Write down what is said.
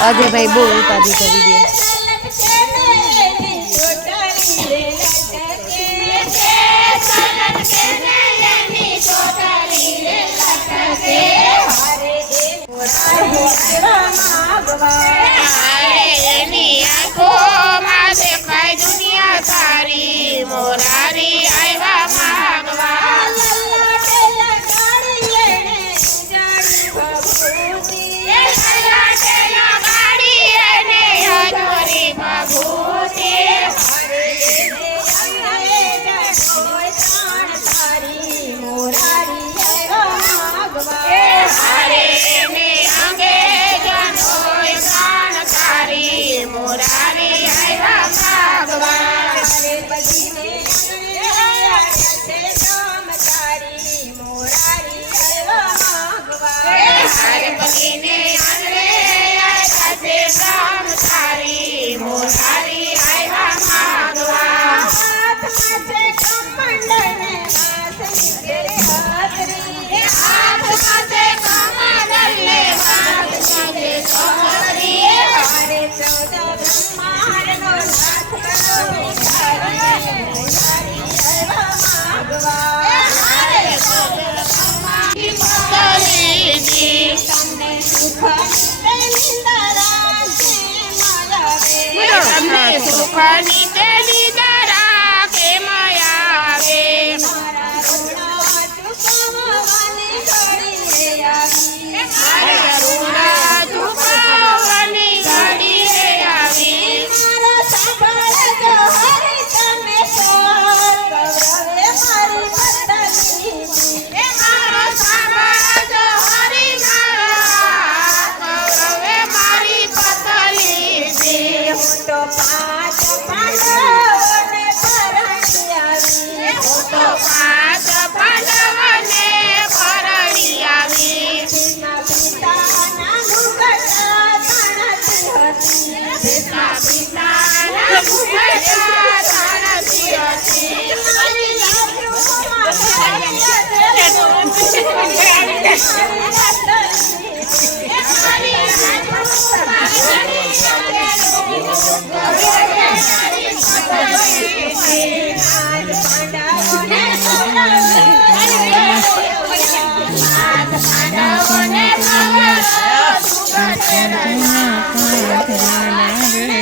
અજયભાઈ બહુ ઉપાધિ કરી દે. દુનિયા સારી મોરારી આવ્યા માગવા સુખની તેલી દરા કે માયાવે કરુણા ચૂકવવાની ઘડીએ આવી મારો સાંભળજો હરી તમે મારો સાંભળજો હરી કૌરવે મારી પતલી તો પાંચ પાંડવોને પરણી આવી તો પાંચ પાંડવોને પરણી આવી પિતાના મુકટા તણતી હતી પિતાના મુકટા તણતી હતી પાંડવોને